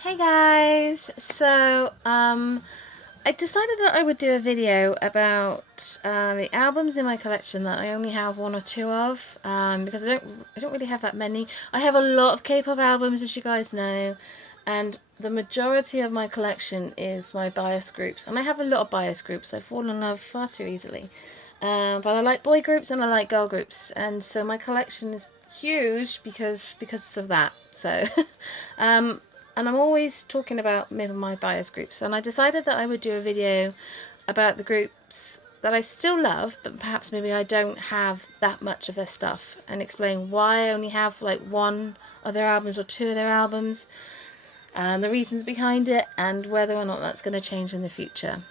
Hey guys! I decided that I would do a video about the albums in my collection that I only have one or two of, because I don't really have that many. I have a lot of K-pop albums, as you guys know, and the majority of my collection is my bias groups, and I have a lot of bias groups. I fall in love far too easily, but I like boy groups and I like girl groups, and so my collection is huge because of that. So, and I'm always talking about my bias groups, and I decided that I would do a video about the groups that I still love, but perhaps maybe I don't have that much of their stuff, and explain why I only have like one of their albums or two of their albums, and the reasons behind it, and whether or not that's going to change in the future.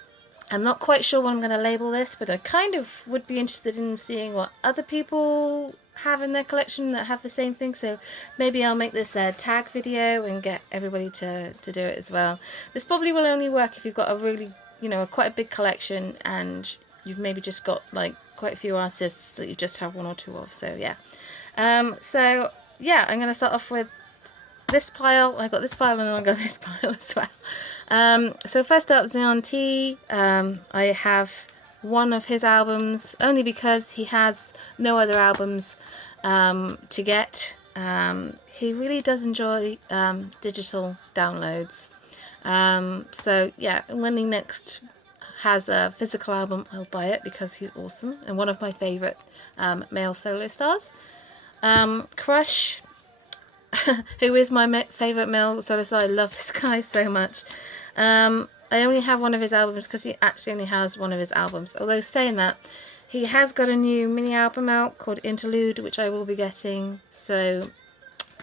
I'm not quite sure what I'm going to label this, but I kind of would be interested in seeing what other people have in their collection that have the same thing, so maybe I'll make this a tag video and get everybody to do it as well. This probably will only work if you've got a really, quite a big collection and you've maybe just got like quite a few artists that you just have one or two of, so yeah. I'm going to start off with this pile. I got this pile and I got this pile as well. So first up, Zion T. I have one of his albums only because he has no other albums to get. He really does enjoy digital downloads. So yeah, when he next has a physical album, I'll buy it because he's awesome and one of my favourite male solo stars. Crush, who is my favourite male solo star. I love this guy so much. I only have one of his albums because he actually only has one of his albums. Although saying that, he has got a new mini album out called Interlude, which I will be getting. So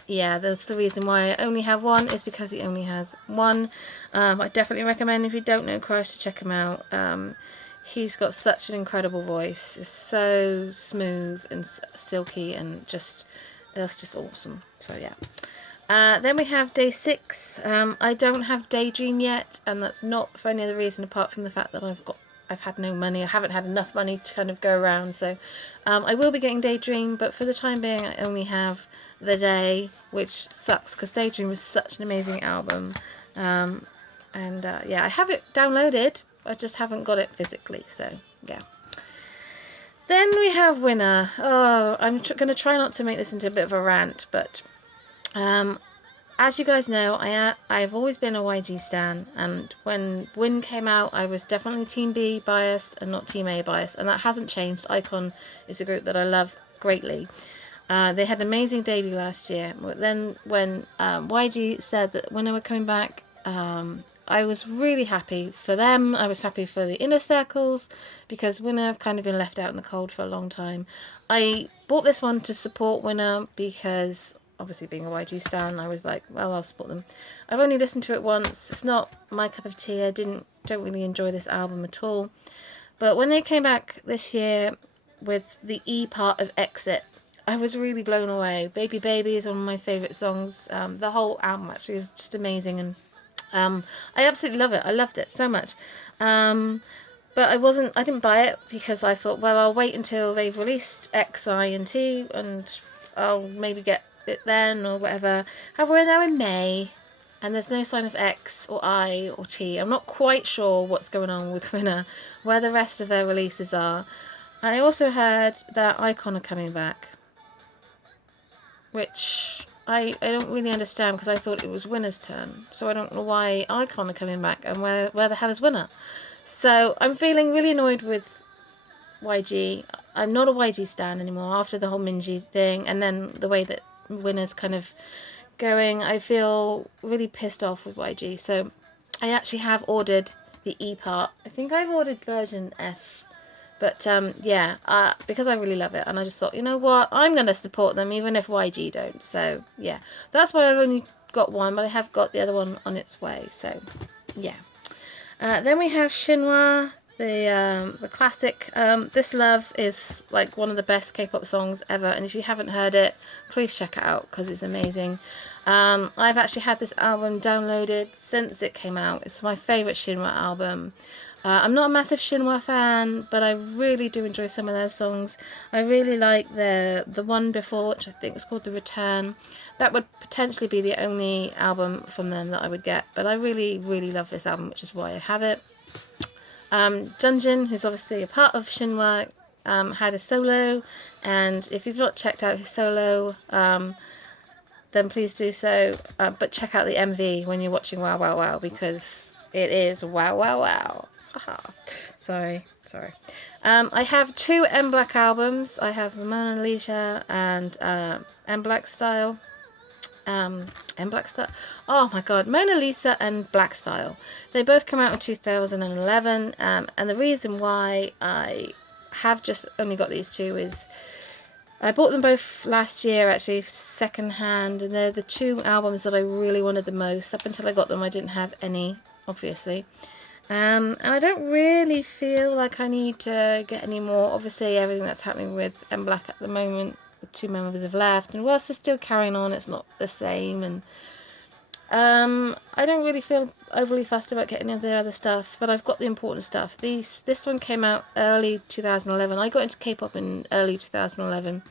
yeah, that's the reason why I only have one, is because he only has one. I definitely recommend, if you don't know Crush, to check him out. He's got such an incredible voice. It's so smooth and silky and it's just awesome. So yeah. Then we have Day 6. I don't have Daydream yet, and that's not for any other reason apart from the fact that I've had no money. I haven't had enough money to kind of go around, so I will be getting Daydream, but for the time being I only have The Day, which sucks because Daydream was such an amazing album. Yeah, I have it downloaded, I just haven't got it physically, so yeah. Then we have Winner. Oh, I'm going to try not to make this into a bit of a rant, but as you guys know, I've always been a YG stan, and when Win came out, I was definitely Team B bias and not Team A bias, and that hasn't changed. iKON is a group that I love greatly. They had an amazing debut last year, but then when YG said that when they were coming back, I was really happy for them. I was happy for the inner circles, because Winner have kind of been left out in the cold for a long time. I bought this one to support Winner because, obviously being a YG stan, I was like, well, I'll support them. I've only listened to it once. It's not my cup of tea. I don't really enjoy this album at all. But when they came back this year with the E part of Exit, I was really blown away. Baby Baby is one of my favourite songs. The whole album actually is just amazing, and I absolutely love it. I loved it so much. But I didn't buy it because I thought, well, I'll wait until they've released X, I, and T, and I'll maybe get it then or whatever. However, we're now in May and there's no sign of X or I or T. I'm not quite sure what's going on with Winner, where the rest of their releases are. I also heard that iKON are coming back, which I don't really understand, because I thought it was Winner's turn. So I don't know why iKON are coming back, and where the hell is Winner? So I'm feeling really annoyed with YG. I'm not a YG stan anymore after the whole Minji thing, and then the way that Winner's kind of going. I feel really pissed off with YG. So I actually have ordered the E part. I think I've ordered version S. But yeah, because I really love it, and I just thought, you know what, I'm going to support them even if YG don't. So yeah, that's why I've only got one, but I have got the other one on its way. So yeah. Then we have Shinhwa, the classic. This Love is like one of the best K-pop songs ever, and if you haven't heard it, please check it out because it's amazing. I've actually had this album downloaded since it came out. It's my favourite Shinhwa album. I'm not a massive Shinhwa fan, but I really do enjoy some of their songs. I really like the one before, which I think was called The Return. That would potentially be the only album from them that I would get, but I really, really love this album, which is why I have it. Junjin, who's obviously a part of Shinhwa, had a solo, and if you've not checked out his solo, then please do so. But check out the MV when you're watching Wow Wow Wow, because it is wow wow wow. Sorry. I have 2 MBLAQ albums. I have Mona Lisa and MBLAQ Style. MBLAQ Style. Oh my god, Mona Lisa and Black Style. They both come out in 2011. And the reason why I have just only got these 2 is I bought them both last year, actually, second hand, and they're the 2 albums that I really wanted the most. Up until I got them, I didn't have any, obviously. And I don't really feel like I need to get any more. Obviously, everything that's happening with MBLAQ at the moment, the 2 members have left, and whilst they're still carrying on, it's not the same. And I don't really feel overly fussed about getting any of their other stuff, but I've got the important stuff. This one came out early 2011. I got into K-pop in early 2011,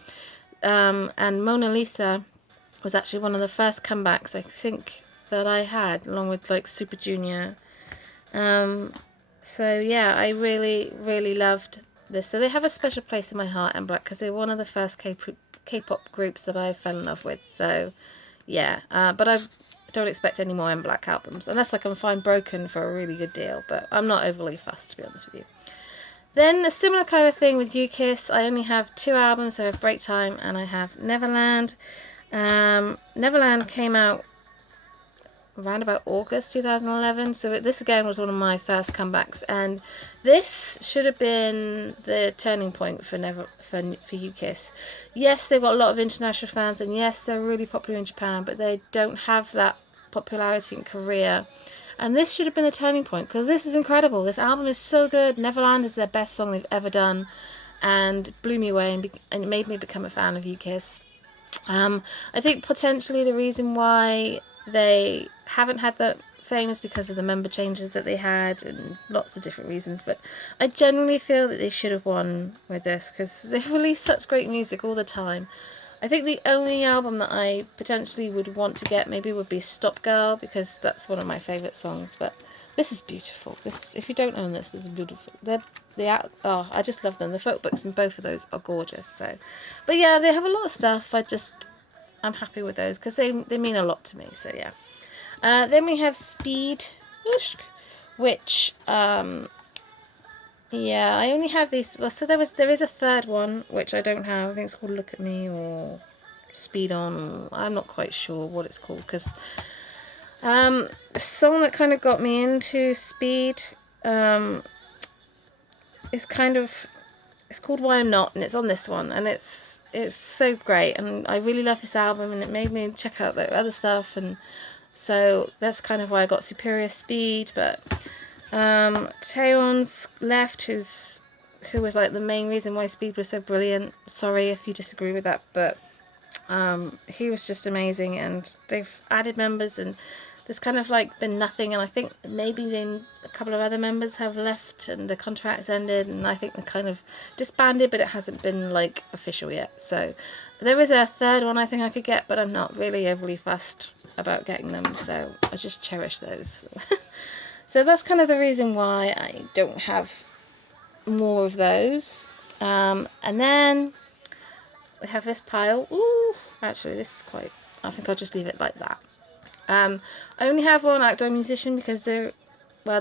and Mona Lisa was actually one of the first comebacks I think that I had, along with like Super Junior. So yeah, I really, really loved this. So they have a special place in my heart, MBLAQ, because they're one of the first K-pop groups that I fell in love with. So yeah, but I don't expect any more MBLAQ albums, unless I can find Broken for a really good deal, but I'm not overly fussed, to be honest with you. Then a similar kind of thing with UKISS. I only have 2 albums. I have Break Time and I have Neverland. Neverland came out around about August 2011, so this again was one of my first comebacks, and this should have been the turning point for UKISS. Yes, they've got a lot of international fans, and yes, they're really popular in Japan, but they don't have that popularity in Korea, and this should have been the turning point, because this is incredible. This album is so good. Neverland is their best song they've ever done, and it blew me away, and it made me become a fan of UKISS. I think potentially the reason why they haven't had that fame is because of the member changes that they had, and lots of different reasons, but I generally feel that they should have won with this, because they release such great music all the time. I think the only album that I potentially would want to get maybe would be Stop Girl, because that's one of my favourite songs, but this is beautiful. If you don't own this is beautiful. I just love them. The photo books in both of those are gorgeous. So, but yeah, they have a lot of stuff. I'm happy with those because they mean a lot to me. So yeah. Then we have Speed, which yeah, I only have these. Well, so there is a third one which I don't have. I think it's called Look at Me or Speed On. I'm not quite sure what it's called, because a song that kind of got me into Speed is it's called Why I'm Not, and it's on this one, and it's so great, and I really love this album, and it made me check out the other stuff, and so that's kind of why I got Superior Speed. But Taeyeon's left, who was like the main reason why Speed was so brilliant. Sorry if you disagree with that, but he was just amazing, and they've added members, and there's kind of like been nothing, and I think maybe then a couple of other members have left and the contracts ended, and I think they're kind of disbanded, but it hasn't been like official yet. So there is a third one I think I could get, but I'm not really overly fussed about getting them, so I just cherish those. So that's kind of the reason why I don't have more of those. And then we have this pile. Ooh, actually this is quite, I think I'll just leave it like that. I only have one actor and musician because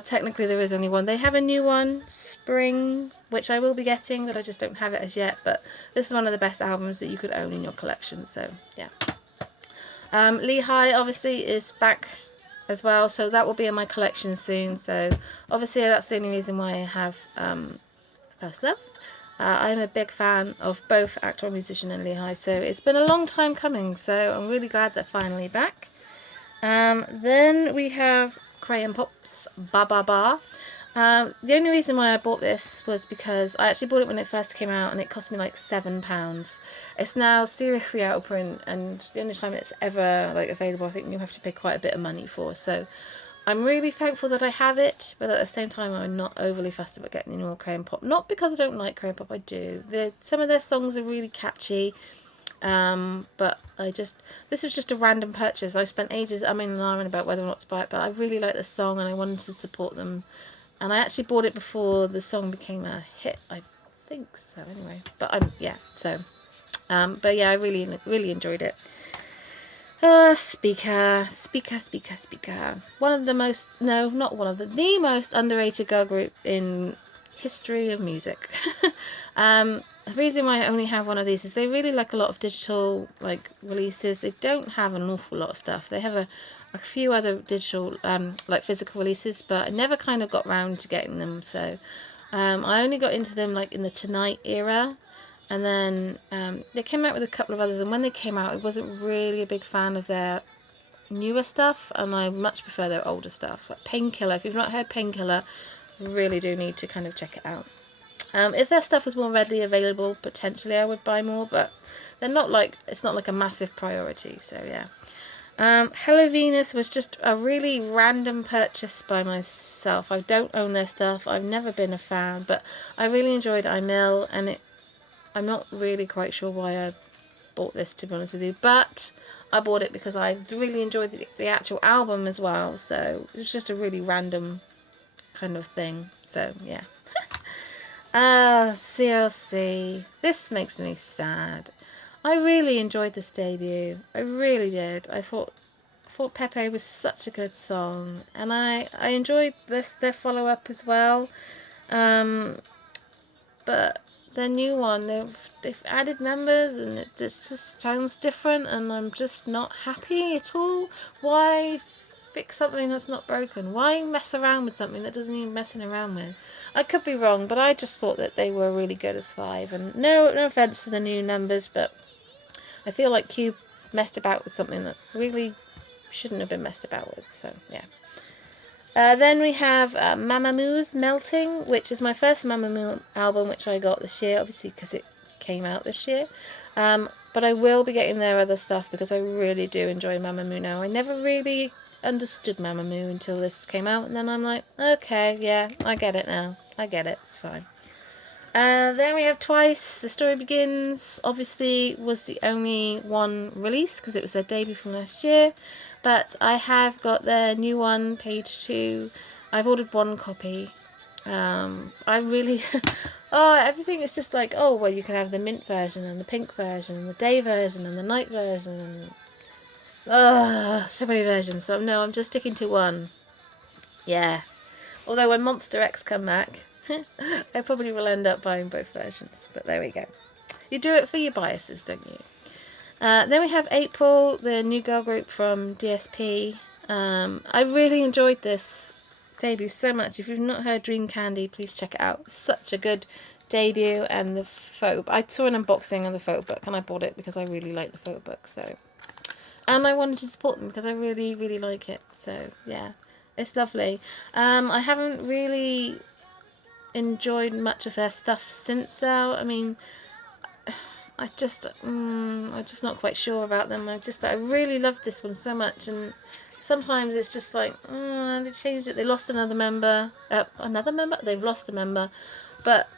technically there is only one. They have a new one, Spring, which I will be getting, but I just don't have it as yet. But this is one of the best albums that you could own in your collection, so yeah. Lehigh obviously is back as well, so that will be in my collection soon. So obviously that's the only reason why I have First Love. I'm a big fan of both actor and musician and Lehigh, so it's been a long time coming, so I'm really glad they're finally back. Then we have Crayon Pop's Ba Ba Ba. The only reason why I bought this was because I actually bought it when it first came out, and it cost me like £7. It's now seriously out of print, and the only time it's ever like available, I think you have to pay quite a bit of money for. So I'm really thankful that I have it, but at the same time I'm not overly fussed about getting any more Kpop. Not because I don't like Kpop, I do. Some of their songs are really catchy, but this was just a random purchase. I spent ages umming and ahhing about whether or not to buy it, but I really like this song and I wanted to support them. And I actually bought it before the song became a hit, I think so anyway. But but yeah, I really enjoyed it. Speaker. One of the most, no, not one of the most underrated girl group in history of music. The reason why I only have one of these is they really like a lot of digital like releases. They don't have an awful lot of stuff. They have a few other digital like physical releases, but I never kind of got round to getting them. So I only got into them like in the Tonight era. And then they came out with a couple of others, and when they came out, I wasn't really a big fan of their newer stuff, and I much prefer their older stuff. Like Painkiller, if you've not heard Painkiller, you really do need to kind of check it out. If their stuff was more readily available, potentially I would buy more, but they're not like, it's not like a massive priority, so yeah. Hello Venus was just a really random purchase by myself. I don't own their stuff, I've never been a fan, but I really enjoyed IMIL, and I'm not really quite sure why I bought this, to be honest with you, but I bought it because I really enjoyed the actual album as well, so it was just a really random kind of thing, so yeah. CLC. This makes me sad. I really enjoyed this debut. I really did. I thought Pepe was such a good song, and I enjoyed their follow-up as well, but their new one, they've added members and it just sounds different, and I'm just not happy at all. Why fix something that's not broken? Why mess around with something that doesn't need messing around with? I could be wrong, but I just thought that they were really good as 5, and no offense to the new members, but I feel like Cube messed about with something that really shouldn't have been messed about with, so yeah. Then we have Mamamoo's Melting, which is my first Mamamoo album, which I got this year, obviously because it came out this year. But I will be getting their other stuff because I really do enjoy Mamamoo now. I never really understood Mamamoo until this came out, and then I'm like, okay, yeah, I get it now. I get it, it's fine. Then we have Twice, The Story Begins. Obviously was the only one released because it was their debut from last year. But I have got their new one, page 2. I've ordered 1 copy. I really... everything is just like, oh, well, you can have the mint version and the pink version and the day version and the night version. So many versions. So no, I'm just sticking to 1. Yeah. Although when Monster X come back, I probably will end up buying both versions. But there we go. You do it for your biases, don't you? Then we have April, the new girl group from DSP. I really enjoyed this debut so much. If you've not heard Dream Candy, please check it out. Such a good debut, and the photo. I saw an unboxing of the photo book, and I bought it because I really like the photo book. So, and I wanted to support them because I really, really like it. So yeah, it's lovely. I haven't really enjoyed much of their stuff since though. I mean, I'm just not quite sure about them. I really loved this one so much, and sometimes it's just like, they changed it. They lost another member. They've lost a member, but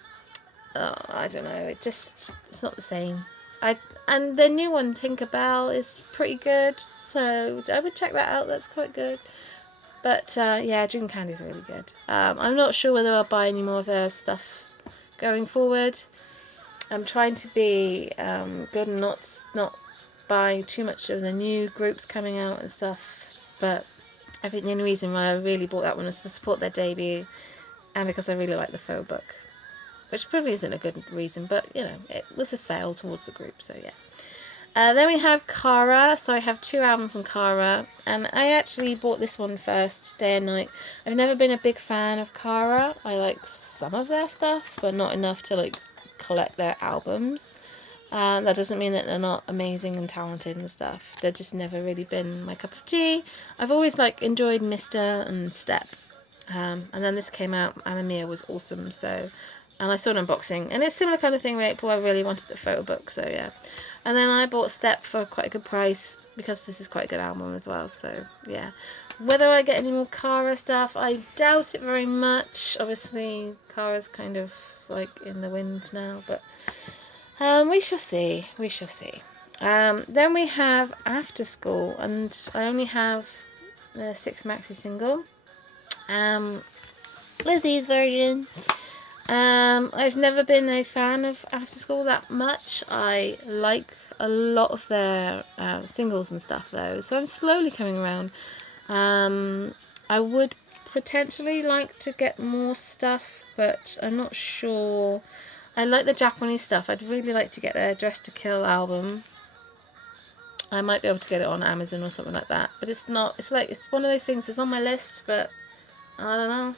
I don't know. It's not the same. And their new one, Tinkerbell, is pretty good, so I would check that out. That's quite good. But yeah, Dream Candy is really good. I'm not sure whether I'll buy any more of their stuff going forward. I'm trying to be good and not buy too much of the new groups coming out and stuff, but I think the only reason why I really bought that one was to support their debut, and because I really like the photo book, which probably isn't a good reason, but you know, it was a sale towards the group, so yeah. Then we have Kara, so I have 2 albums from Kara, and I actually bought this one first, Day and Night. I've never been a big fan of Kara. I like some of their stuff, but not enough to like collect their albums. That doesn't mean that they're not amazing and talented and stuff. They've just never really been my cup of tea. I've always like enjoyed Mr. and Step, and then this came out. Mamma Mia was awesome, so and I saw an unboxing, and it's a similar kind of thing with April. I really wanted the photo book, so yeah. And then I bought Step for quite a good price, because this is quite a good album as well, so yeah. Whether I get any more Kara stuff, I doubt it very much. Obviously, Kara's kind of like in the wind now, but we shall see. We shall see. Then we have After School, and I only have the 6 maxi single. Lizzie's version. I've never been a fan of After School that much. I like a lot of their singles and stuff though, so I'm slowly coming around. I would potentially like to get more stuff, but I'm not sure. I like the Japanese stuff. I'd really like to get their Dress to Kill album. I might be able to get it on Amazon or something like that, but it's not. It's like, it's one of those things that's on my list, but I don't know.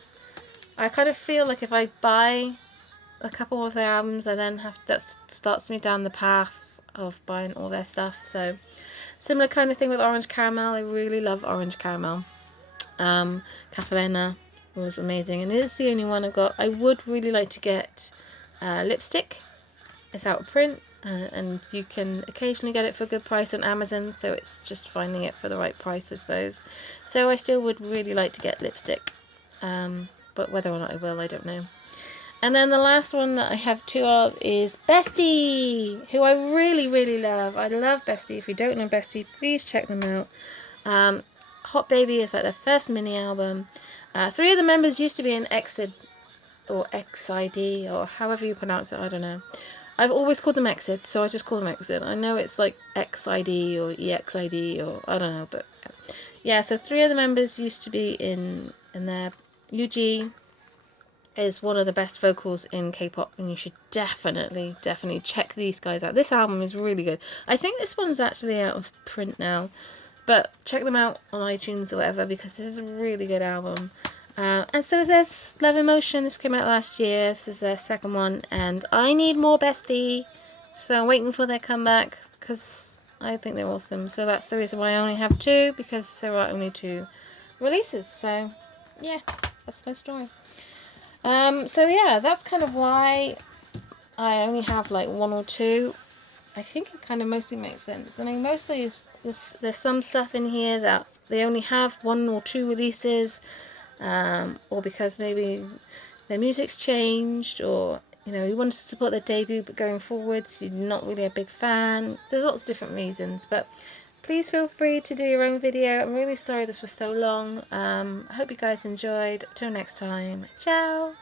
I kind of feel like if I buy a couple of their albums, I then have, that starts me down the path of buying all their stuff. So similar kind of thing with Orange Caramel. I really love Orange Caramel. Catalina was amazing, and it's the only one I got. I would really like to get Lipstick. It's out of print, and you can occasionally get it for a good price on Amazon, so it's just finding it for the right price, I suppose. So I still would really like to get Lipstick, but whether or not I will, I don't know. And then the last one that I have 2 of is Bestie, who I really, really love. I love Bestie. If you don't know Bestie, please check them out. Hot Baby is like their first mini album. 3 of the members used to be in Exid, or XID, or however you pronounce it, I don't know. I've always called them Exid, so I just call them Exid. I know it's like XID or EXID, or I don't know, but yeah, so 3 of the members used to be in there. Yuji is one of the best vocals in K-pop, and you should definitely check these guys out. This album is really good. I think this one's actually out of print now, but check them out on iTunes or whatever, because this is a really good album. And so there's Love Emotion. This came out last year. This is their second one, and I need more Bestie, so I'm waiting for their comeback, because I think they're awesome. So that's the reason why I only have 2, because there are only 2 releases. So yeah, that's my story. So yeah, that's kind of why I only have like 1 or 2. I think it kind of mostly makes sense. I mean, mostly there's some stuff in here that they only have 1 or 2 releases, or because maybe their music's changed, or you know, you wanted to support their debut, but going forwards you're not really a big fan. There's lots of different reasons, but please feel free to do your own video. I'm really sorry this was so long. I hope you guys enjoyed. Till next time, ciao.